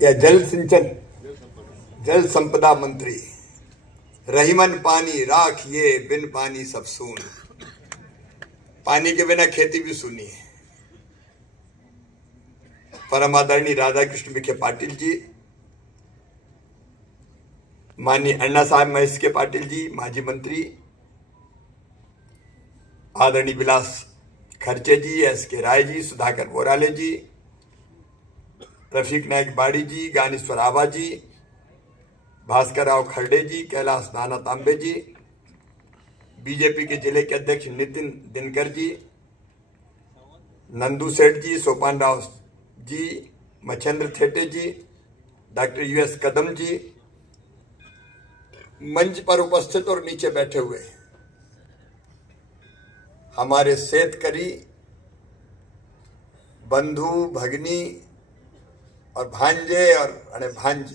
या जल सिंचन जल संपदा मंत्री, रहीमन पानी राख ये बिन पानी सब सून। पानी के बिना खेती भी सूनी है। परम आदरणीय राधा कृष्ण विखे पाटिल जी, माननीय अण्णा साहब महेश के पाटिल जी माजी मंत्री, आदरणीय विलास खर्चे जी, एस के राय जी, सुधाकर बोराले जी, रफीक नायक बाड़ी जी, ज्ञानेश्वर आबा जी, भास्कर राव खरडे जी, कैलाश नाना तांबे जी, बीजेपी के जिले के अध्यक्ष नितिन दिनकर जी, नंदू सेठ जी, सोपान राव जी, मच्छेंद्र थेटे जी, डॉक्टर यूएस कदम जी, मंच पर उपस्थित और नीचे बैठे हुए हमारे सेतकरी बंधु भगनी और भांजे और अने भांजी,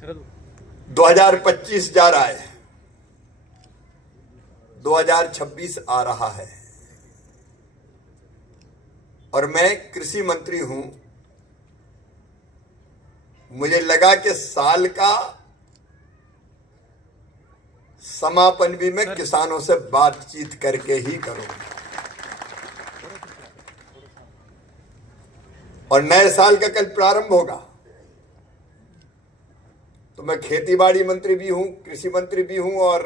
शरद 2025 जा रहा है, 2026 आ रहा है और मैं कृषि मंत्री हूं। मुझे लगा कि साल का समापन भी मैं किसानों से बातचीत करके ही करूंगा और नए साल का कल प्रारंभ होगा। तो मैं खेतीबाड़ी मंत्री भी हूं, कृषि मंत्री भी हूं और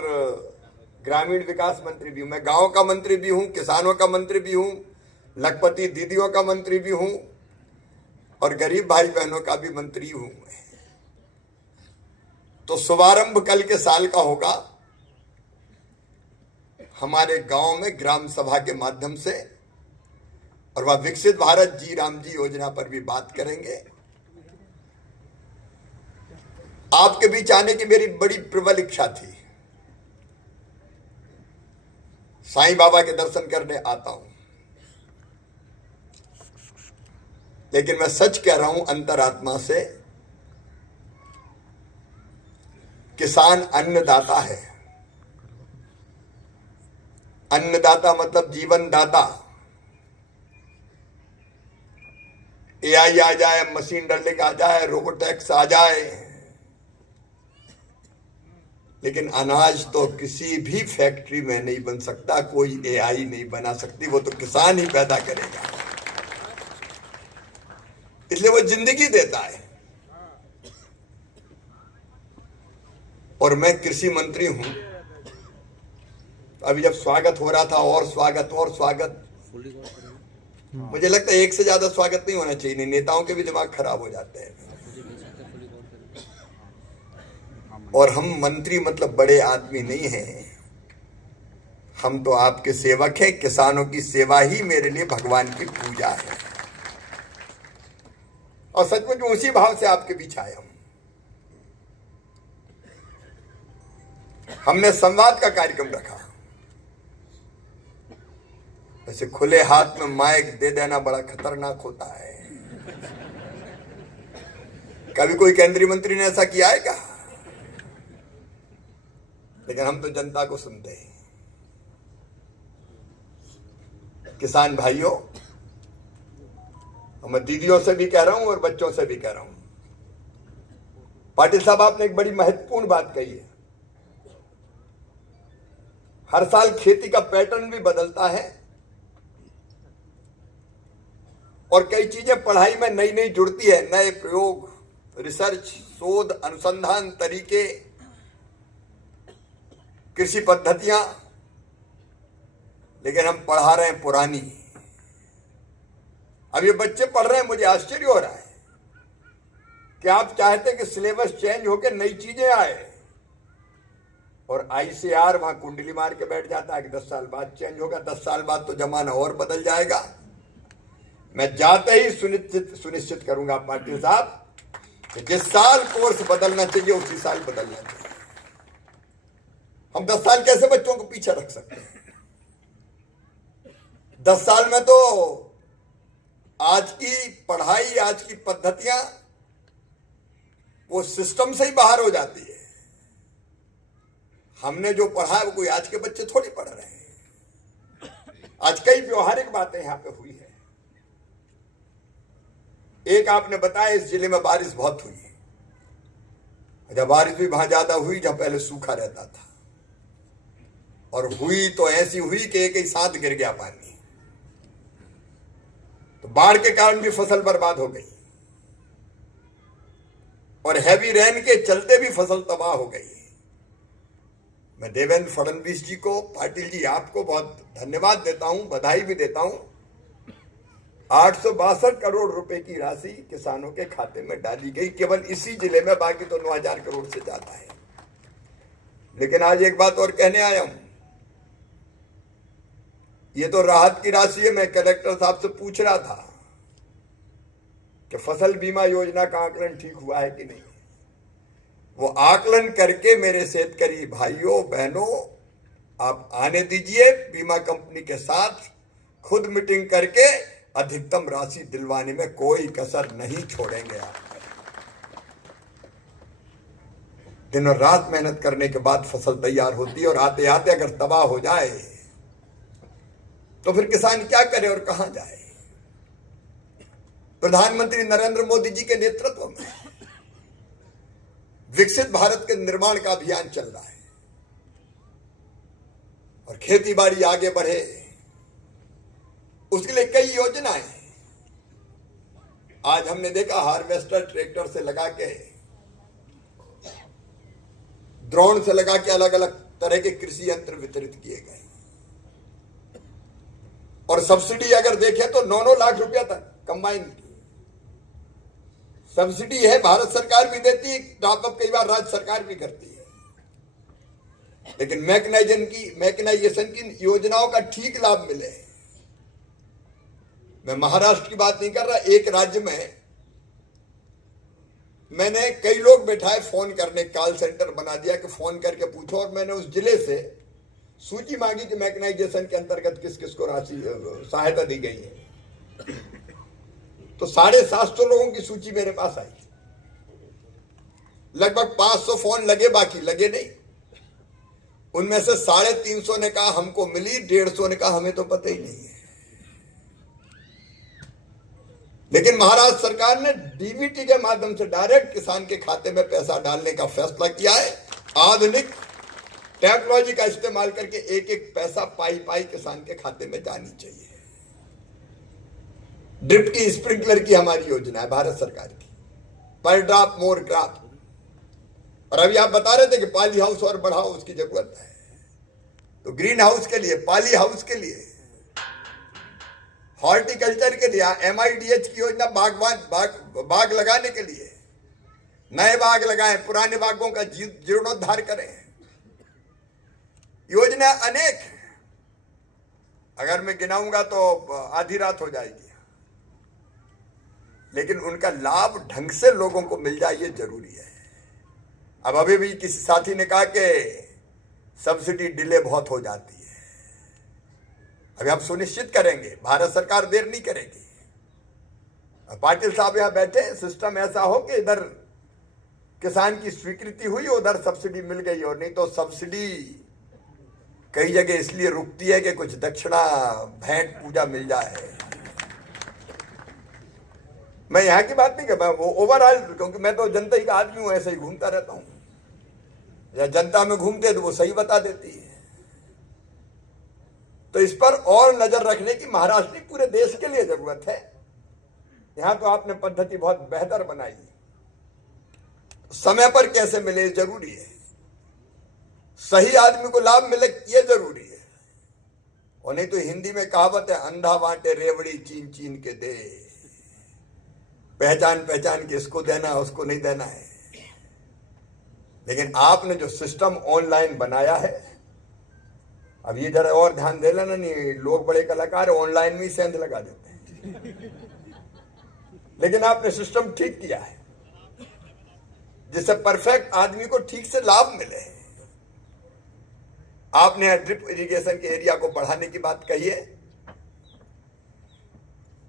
ग्रामीण विकास मंत्री भी हूं। मैं गांव का मंत्री भी हूं, किसानों का मंत्री भी हूं, लखपति दीदियों का मंत्री भी हूं और गरीब भाई बहनों का भी मंत्री हूं। तो शुभारंभ कल के साल का होगा हमारे गांव में ग्राम सभा के माध्यम से और वह विकसित भारत जी राम जी योजना पर भी बात करेंगे। आपके बीच आने की मेरी बड़ी प्रबल इच्छा थी। साईं बाबा के दर्शन करने आता हूं, लेकिन मैं सच कह रहा हूं अंतरात्मा से, किसान अन्नदाता है। अन्नदाता मतलब जीवन दाता। एआई आ जाए, मशीन लर्निंग आ जाए, रोबोटेक्स आ जाए, लेकिन अनाज तो किसी भी फैक्ट्री में नहीं बन सकता, कोई एआई नहीं बना सकती, वो तो किसान ही पैदा करेगा। इसलिए वो जिंदगी देता है। और मैं कृषि मंत्री हूं। अभी जब स्वागत हो रहा था और स्वागत और स्वागत, मुझे लगता है एक से ज्यादा स्वागत नहीं होना चाहिए, नहीं नेताओं के भी दिमाग खराब हो जाते हैं। और हम मंत्री मतलब बड़े आदमी नहीं हैं, हम तो आपके सेवक हैं। किसानों की सेवा ही मेरे लिए भगवान की पूजा है और सचमुच में उसी भाव से आपके बीच आया हूं। हमने संवाद का कार्यक्रम रखा। वैसे खुले हाथ में माइक दे देना बड़ा खतरनाक होता है। कभी कोई केंद्रीय मंत्री ने ऐसा किया है क्या? लेकिन हम तो जनता को सुनते हैं। किसान भाइयों, मैं दीदियों से भी कह रहा हूं और बच्चों से भी कह रहा हूं, पाटिल साहब आपने एक बड़ी महत्वपूर्ण बात कही है। हर साल खेती का पैटर्न भी बदलता है और कई चीजें पढ़ाई में नई नई जुड़ती है, नए प्रयोग, रिसर्च, शोध, अनुसंधान, तरीके, कृषि पद्धतियां, लेकिन हम पढ़ा रहे हैं पुरानी। अब ये बच्चे पढ़ रहे हैं, मुझे आश्चर्य हो रहा है कि आप चाहते हैं कि सिलेबस चेंज होकर नई चीजें आए और आईसीआर वहां कुंडली मार के बैठ जाता है कि 10 साल बाद चेंज होगा। 10 साल बाद तो जमाना और बदल जाएगा। मैं जाते ही सुनिश्चित करूंगा पाटिल साहब कि जिस साल कोर्स बदलना चाहिए उसी साल बदलना चाहिए। हम 10 साल कैसे बच्चों को पीछे रख सकते हैं? 10 साल में तो आज की पढ़ाई, आज की पद्धतियां वो सिस्टम से ही बाहर हो जाती है। हमने जो पढ़ा है वो कोई आज के बच्चे थोड़ी पढ़ रहे हैं। आज कई व्यवहारिक बातें यहां पे हुई है। एक आपने बताया इस जिले में बारिश बहुत हुई है। जब बारिश भी वहां ज्यादा हुई जहां पहले सूखा रहता था, और हुई तो ऐसी हुई कि एक ही साथ गिर गया पानी, तो बाढ़ के कारण भी फसल बर्बाद हो गई, और हैवी रेन के चलते भी फसल तबाह हो गई। मैं देवेंद्र फडणवीस जी को, पाटिल जी आपको बहुत धन्यवाद देता हूं, बधाई भी देता हूं। 862 करोड़ रुपए की राशि किसानों के खाते में डाली गई केवल इसी जिले में, बाकी तो 9000 करोड़ से ज्यादा है। लेकिन आज एक बात और कहने आया हूं, ये तो राहत की राशि है। मैं कलेक्टर साहब से पूछ रहा था कि फसल बीमा योजना का आकलन ठीक हुआ है कि नहीं। वो आकलन करके मेरे शेतकरी भाइयों बहनों आप आने दीजिए, बीमा कंपनी के साथ खुद मीटिंग करके अधिकतम राशि दिलवाने में कोई कसर नहीं छोड़ेंगे। आप दिन और रात मेहनत करने के बाद फसल तैयार होती है, और आते आते अगर तबाह हो जाए तो फिर किसान क्या करे और कहां जाए। प्रधानमंत्री नरेंद्र मोदी जी के नेतृत्व में विकसित भारत के निर्माण का अभियान चल रहा है, और खेती बाड़ी आगे बढ़े उसके लिए कई योजनाएं। आज हमने देखा हार्वेस्टर ट्रैक्टर से लगा के, ड्रोन से लगा के अलग अलग तरह के कृषि यंत्र वितरित किए गए, और सब्सिडी अगर देखें तो 9-9 लाख रुपया तक कंबाइन सब्सिडी है। भारत सरकार भी देती है, टॉप अप कई बार राज्य सरकार भी करती है। लेकिन मैकेनाइजेशन की योजनाओं का ठीक लाभ मिले। मैं महाराष्ट्र की बात नहीं कर रहा, एक राज्य में मैंने कई लोग बैठाए फोन करने, कॉल सेंटर बना दिया कि फोन करके पूछो, और मैंने उस जिले से सूची मांगी कि मैकेनाइजेशन के अंतर्गत किस किस को राशि सहायता दी गई है। तो 750 लोगों की सूची मेरे पास आई। लगभग 500 फोन लगे, बाकी लगे नहीं। उनमें से 350 ने कहा हमको मिली, 150 ने कहा हमें तो पता ही नहीं है। लेकिन महाराष्ट्र सरकार ने डीबीटी के माध्यम से डायरेक्ट किसान के खाते में पैसा डालने का फैसला किया है। आधुनिक टेक्नोलॉजी का इस्तेमाल करके एक एक पैसा पाई पाई किसान के खाते में जानी चाहिए। ड्रिप की, स्प्रिंकलर की हमारी योजना है भारत सरकार की, पर ड्रॉप मोर क्रॉप। और अभी आप बता रहे थे कि पाली हाउस और बढ़ाओ, उसकी जरूरत है। तो ग्रीन हाउस के लिए, पाली हाउस के लिए, हॉर्टिकल्चर के लिए MIDH की योजना, बाग लगाने के लिए, नए बाग लगाएं, पुराने बागों का जीर्णोद्धार करें। योजना अनेक, अगर मैं गिनाऊंगा तो आधी रात हो जाएगी। लेकिन उनका लाभ ढंग से लोगों को मिल जाए ये जरूरी है। अब अभी भी किसी साथी ने कहा कि सब्सिडी डिले बहुत हो जाती है। अभी हम सुनिश्चित करेंगे, भारत सरकार देर नहीं करेगी। पाटिल साहब यहां बैठे, सिस्टम ऐसा हो कि इधर किसान की स्वीकृति हुई, उधर सब्सिडी मिल गई, और नहीं तो सब्सिडी कई जगह इसलिए रुकती है कि कुछ दक्षिणा भेंट पूजा मिल जाए। मैं यहां की बात नहीं कर रहा, वो ओवरऑल, क्योंकि मैं तो जनता ही का आदमी हूं, ऐसे ही घूमता रहता हूं, या जनता में घूमते तो वो सही बता देती है। तो इस पर और नजर रखने की महाराष्ट्र की पूरे देश के लिए जरूरत है। यहां तो आपने पद्धति बहुत बेहतर बनाई, समय पर कैसे मिले जरूरी है, सही आदमी को लाभ मिले ये जरूरी है। और नहीं तो हिंदी में कहावत है, अंधा बांटे रेवड़ी चीन चीन के दे। पहचान पहचान के इसको देना है, उसको नहीं देना है। लेकिन आपने जो सिस्टम ऑनलाइन बनाया है, अब ये जरा और ध्यान दे लेना, नहीं लोग बड़े कलाकार ऑनलाइन में ही सेंध लगा देते हैं। लेकिन आपने सिस्टम ठीक किया है जिससे परफेक्ट आदमी को ठीक से लाभ मिले। आपने ड्रिप इरिगेशन के एरिया को बढ़ाने की बात कही है।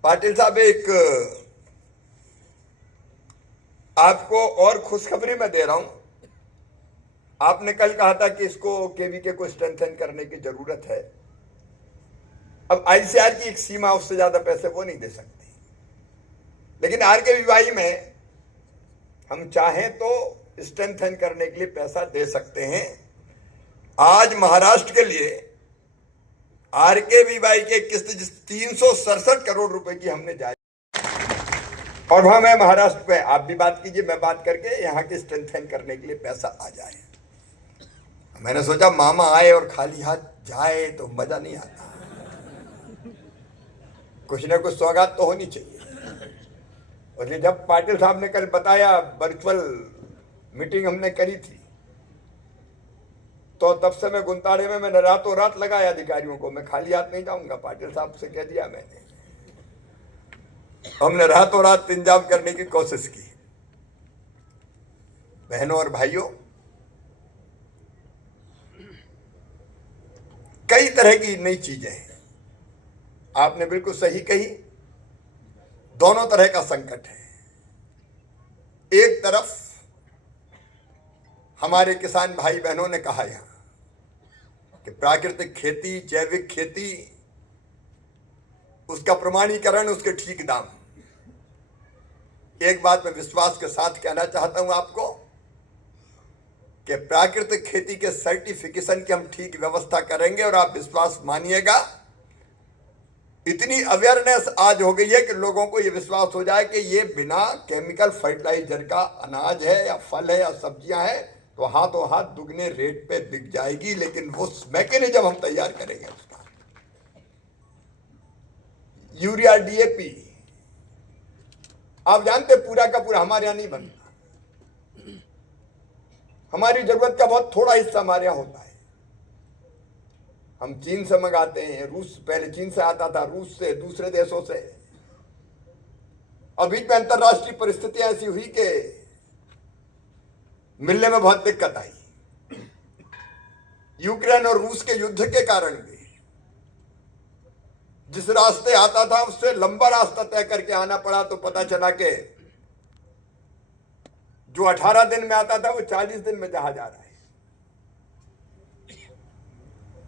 पाटिल साहब, एक आपको और खुशखबरी मैं दे रहा हूं। आपने कल कहा था कि इसको केवीके को स्ट्रेंथन करने की जरूरत है। अब ICR की एक सीमा, उससे ज्यादा पैसे वो नहीं दे सकते। लेकिन आरकेवीवाई में हम चाहें तो स्ट्रेंथन करने के लिए पैसा दे सकते हैं। आज महाराष्ट्र के लिए आरकेवीवाई के किस्त 367 करोड़ रुपए की हमने जारी, और वहां मैं महाराष्ट्र पे, आप भी बात कीजिए, मैं बात करके यहाँ के स्ट्रेंथन करने के लिए पैसा आ जाए। मैंने सोचा मामा आए और खाली हाथ जाए तो मजा नहीं आता, कुछ ना कुछ सौगात तो होनी चाहिए। और ये जब पाटिल साहब ने कल बताया, वर्चुअल मीटिंग हमने करी थी, तो तब से मैं गुंताड़े में मैंने रातों रात लगाया अधिकारियों को, मैं खाली हाथ नहीं जाऊंगा, पाटिल साहब से कह दिया मैंने। हमने रातों रात इंतजाम करने की कोशिश की। बहनों और भाइयों, कई तरह की नई चीजें हैं, आपने बिल्कुल सही कही। दोनों तरह का संकट है। एक तरफ हमारे किसान भाई बहनों ने कहा यहां कि प्राकृतिक खेती, जैविक खेती, उसका प्रमाणीकरण, उसके ठीक दाम। एक बात मैं विश्वास के साथ कहना चाहता हूं आपको कि प्राकृतिक खेती के सर्टिफिकेशन की हम ठीक व्यवस्था करेंगे, और आप विश्वास मानिएगा, इतनी अवेयरनेस आज हो गई है कि लोगों को यह विश्वास हो जाए कि ये बिना केमिकल फर्टिलाइजर का अनाज है या फल है या सब्जियां हैं, तो हाथों हाथ दुगने रेट पे बिक जाएगी। लेकिन वो मैकेनिज्म हम तैयार करेंगे उसका। यूरिया, डीएपी, आप जानते पूरा का पूरा हमारे यहां नहीं बनता। हमारी जरूरत का बहुत थोड़ा हिस्सा हमारे यहां होता है। हम चीन से मंगाते हैं, रूस, पहले चीन से आता था, रूस से, दूसरे देशों से। और बीच में अंतरराष्ट्रीय परिस्थितियां ऐसी हुई कि मिलने में बहुत दिक्कत आई। यूक्रेन और रूस के युद्ध के कारण भी जिस रास्ते आता था उससे लंबा रास्ता तय करके आना पड़ा, तो पता चला कि जो 18 दिन में आता था वो 40 दिन में जहाज आ रहा है।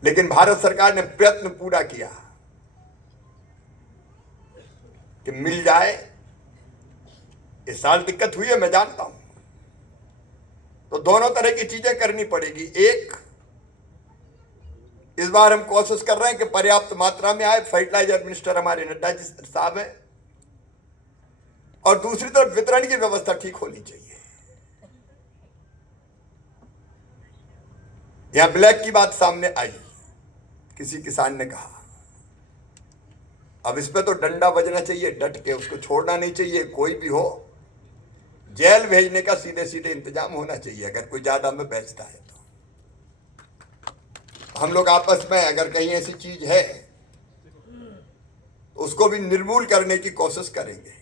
लेकिन भारत सरकार ने प्रयत्न पूरा किया कि मिल जाए। इस साल दिक्कत हुई है, मैं जानता हूं, तो दोनों तरह की चीजें करनी पड़ेगी। एक, इस बार हम कोशिश कर रहे हैं कि पर्याप्त मात्रा में आए, फर्टिलाइजर मिनिस्टर हमारे नड्डा जी साहब हैं, और दूसरी तरफ वितरण की व्यवस्था ठीक होनी चाहिए। यहां ब्लैक की बात सामने आई, किसी किसान ने कहा, अब इस पे तो डंडा बजना चाहिए, डट के, उसको छोड़ना नहीं चाहिए। कोई भी हो, जेल भेजने का सीधे सीधे इंतजाम होना चाहिए अगर कोई ज्यादा में बेचता है तो। हम लोग आपस में अगर कहीं ऐसी चीज है तो उसको भी निर्मूल करने की कोशिश करेंगे।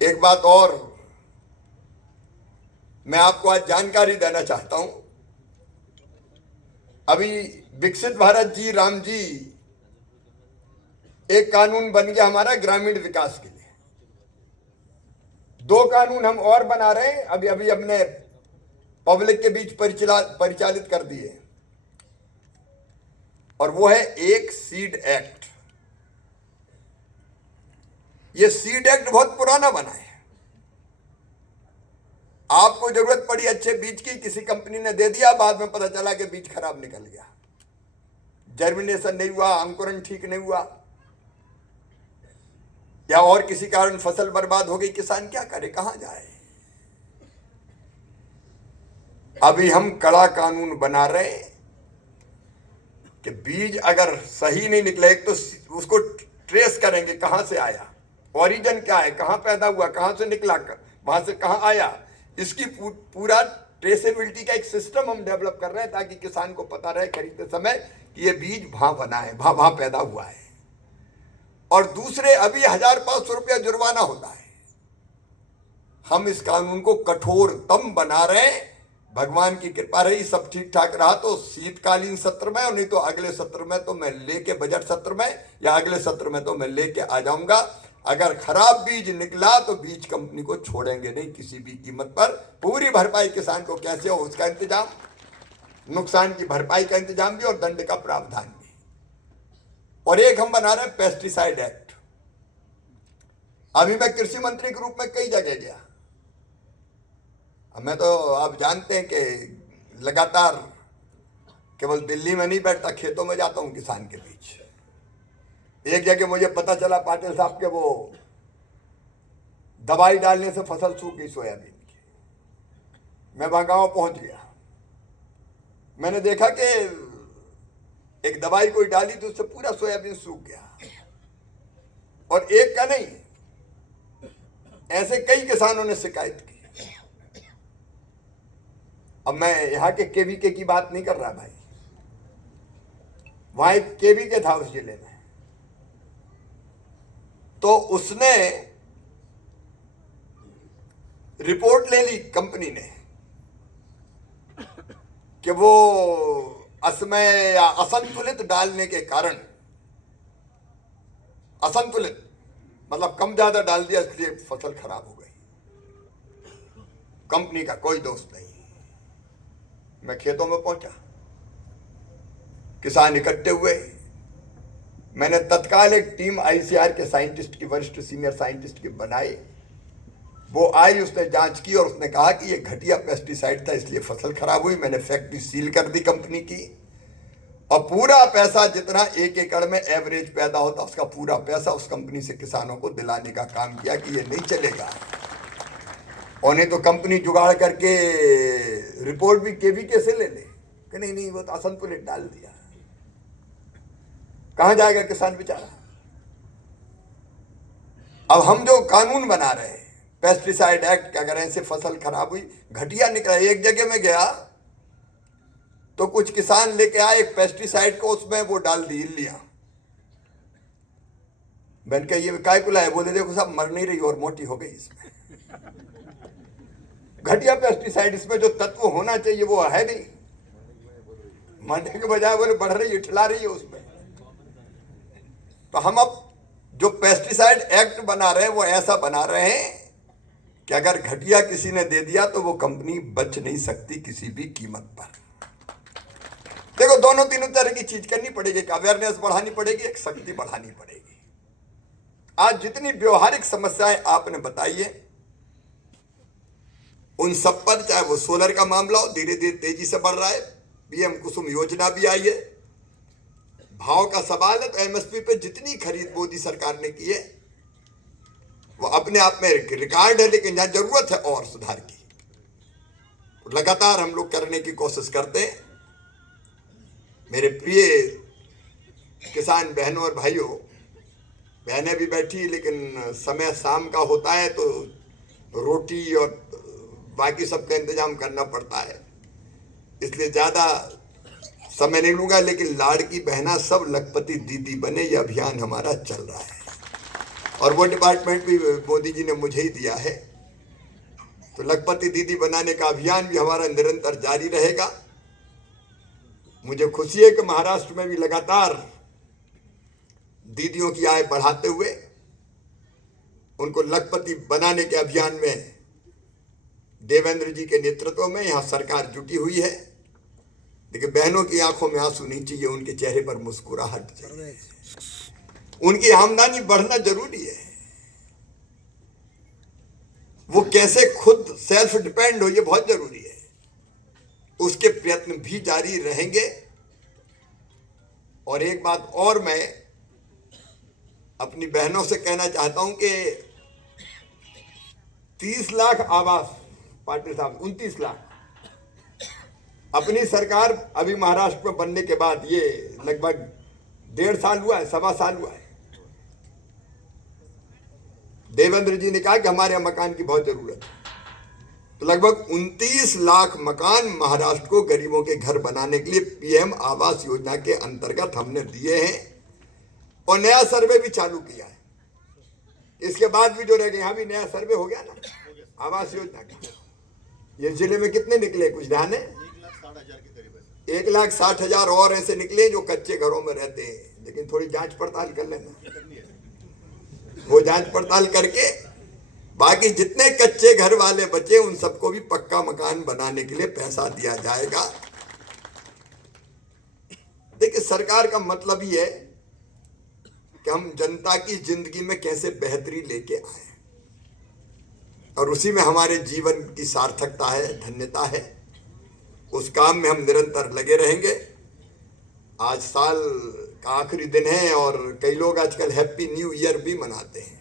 एक बात और मैं आपको आज जानकारी देना चाहता हूं। अभी विकसित भारत जी, राम जी, एक कानून बन गया हमारा ग्रामीण विकास के लिए। 2 कानून हम और बना रहे हैं, अभी अभी हमने पब्लिक के बीच परिचालित कर दिए, और वो है एक सीड एक्ट। ये सीड एक्ट बहुत पुराना बना है। आपको जरूरत पड़ी अच्छे बीज की, किसी कंपनी ने दे दिया, बाद में पता चला कि बीज खराब निकल गया, जर्मिनेशन नहीं हुआ, अंकुरण ठीक नहीं हुआ, या और किसी कारण फसल बर्बाद हो गई। किसान क्या करे, कहां जाए? अभी हम कड़ा कानून बना रहे हैं कि बीज अगर सही नहीं निकले, एक तो उसको ट्रेस करेंगे, कहां से आया, ओरिजिन क्या है, कहां पैदा हुआ, कहां से निकला, वहां से कहां आया, इसकी पूरा ट्रेसेबिलिटी का एक सिस्टम हम डेवलप कर रहे हैं, ताकि किसान को पता रहे खरीदते समय कि ये बीज वहां बना है, वहां पैदा हुआ है। और दूसरे, अभी 1500 रुपया जुर्माना होता है। हम इस कानून को कठोरतम बना रहे हैं। भगवान की कृपा रही, सब ठीक ठाक रहा तो शीतकालीन सत्र में, और नहीं तो अगले सत्र में तो मैं लेके, बजट सत्र में या अगले सत्र में तो मैं लेके आ जाऊंगा। अगर खराब बीज निकला तो बीज कंपनी को छोड़ेंगे नहीं किसी भी कीमत पर। पूरी भरपाई किसान को कैसे हो उसका इंतजाम, नुकसान की भरपाई का इंतजाम भी, और दंड का प्रावधान भी। और एक हम बना रहे हैं पेस्टिसाइड एक्ट। अभी मैं कृषि मंत्री के रूप में कई जगह गया। अब मैं तो आप जानते हैं कि लगातार केवल दिल्ली में नहीं बैठता, खेतों में जाता हूं किसान के बीच। एक जगह मुझे पता चला पाटिल साहब के वो दवाई डालने से फसल सूख गई सोयाबीन की। मैं वहां गांव पहुंच गया, मैंने देखा कि एक दवाई कोई डाली तो उससे पूरा सोयाबीन सूख गया। और एक का नहीं, ऐसे कई किसानों ने शिकायत की। अब मैं यहां के केवीके की बात नहीं कर रहा भाई, वहां एक केवीके था उस जिले में, तो उसने रिपोर्ट ले ली कंपनी ने कि वो असमय या असंतुलित डालने के कारण, असंतुलित मतलब कम ज्यादा डाल दिया, इसलिए फसल खराब हो गई। कंपनी का कोई दोष नहीं। मैं खेतों में पहुंचा, किसान इकट्ठे हुए, मैंने तत्काल एक टीम आईसीआर के साइंटिस्ट की, वरिष्ठ सीनियर साइंटिस्ट की बनाई। वो आई, उसने जांच की और उसने कहा कि ये घटिया पेस्टिसाइड था इसलिए फसल खराब हुई। मैंने फैक्ट्री सील कर दी कंपनी की, और पूरा पैसा जितना एक एकड़ में एवरेज पैदा होता उसका पूरा पैसा उस कंपनी से किसानों को दिलाने का काम किया कि ये नहीं चलेगा। और नहीं तो कंपनी जुगाड़ करके रिपोर्ट भी केवीके से ले ले कि नहीं नहीं वो तो असंतुलित डाल दिया। कहां जाएगा किसान बेचारा? अब हम जो कानून बना रहे हैं पेस्टिसाइड एक्ट, अगर ऐसे फसल खराब हुई, घटिया निकला। एक जगह में गया तो कुछ किसान लेके आए एक पेस्टिसाइड को, उसमें वो डाल दी लिया। मैंने कहा ये काय को लाए? बोले देखो साहब मर नहीं रही और मोटी हो गई इसमें। घटिया पेस्टिसाइड, इसमें जो तत्व होना चाहिए वो है नहीं, मरने के बजाय बोले बढ़ रही है, ठिला रही है उसमें। तो हम अब जो पेस्टिसाइड एक्ट बना रहे हैं वो ऐसा बना रहे हैं कि अगर घटिया किसी ने दे दिया तो वो कंपनी बच नहीं सकती किसी भी कीमत पर। देखो दोनों तीनों तरह की चीज करनी पड़ेगी, एक अवेयरनेस बढ़ानी पड़ेगी, एक शक्ति बढ़ानी पड़ेगी। आज जितनी व्यवहारिक समस्याएं आपने बताई है उन सब पर, चाहे वो सोलर का मामला हो, धीरे धीरे तेजी से बढ़ रहा है, पीएम कुसुम योजना भी आई है, भाव का सवाल है, तो एमएसपी पे जितनी खरीद मोदी सरकार ने की है वो अपने आप में रिकॉर्ड है। लेकिन जहां जरूरत है और सुधार की, लगातार हम लोग करने की कोशिश करते हैं। मेरे प्रिय किसान बहनों और भाइयों, बहनें भी बैठी, लेकिन समय शाम का होता है तो रोटी और बाकी सबका इंतजाम करना पड़ता है, इसलिए ज्यादा समय नहीं लूंगा। लेकिन लाड़की बहना सब लखपति दीदी बने, ये अभियान हमारा चल रहा है और वो डिपार्टमेंट भी मोदी जी ने मुझे ही दिया है। तो लखपति दीदी बनाने का अभियान भी हमारा निरंतर जारी रहेगा। मुझे खुशी है कि महाराष्ट्र में भी लगातार दीदियों की आय बढ़ाते हुए उनको लखपति बनाने के अभियान में देवेंद्र जी के नेतृत्व में यहां सरकार जुटी हुई है। देखिए बहनों की आंखों में आंसू नहीं चाहिए, उनके चेहरे पर मुस्कुराहट चाहिए। उनकी आमदनी बढ़ना जरूरी है, वो कैसे खुद सेल्फ डिपेंड हो ये बहुत जरूरी है। उसके प्रयत्न भी जारी रहेंगे। और एक बात और मैं अपनी बहनों से कहना चाहता हूं कि 30 लाख आवास, पाटिल साहब 29 लाख अपनी सरकार अभी महाराष्ट्र में बनने के बाद, ये लगभग 1.5 साल हुआ है, 1.25 साल हुआ है। देवेंद्र जी ने कहा कि हमारे यहाँ मकान की बहुत जरूरत है, तो लगभग 29 लाख मकान महाराष्ट्र को गरीबों के घर बनाने के लिए पीएम आवास योजना के अंतर्गत हमने दिए हैं और नया सर्वे भी चालू किया है। इसके बाद भी जो रह गए, यहाँ भी नया सर्वे हो गया ना आवास योजना का। ये जिले में कितने निकले कुछ ध्यान है? 1,60,000 और ऐसे निकले जो कच्चे घरों में रहते हैं। लेकिन थोड़ी जांच पड़ताल कर लेना, वो जांच पड़ताल करके बाकी जितने कच्चे घर वाले बचे उन सबको भी पक्का मकान बनाने के लिए पैसा दिया जाएगा। देखिए सरकार का मतलब ही है कि हम जनता की जिंदगी में कैसे बेहतरी लेके आए, और उसी में हमारे जीवन की सार्थकता है, धन्यता है। उस काम में हम निरंतर लगे रहेंगे। आज साल का आखिरी दिन है और कई लोग आजकल हैप्पी न्यू ईयर भी मनाते हैं।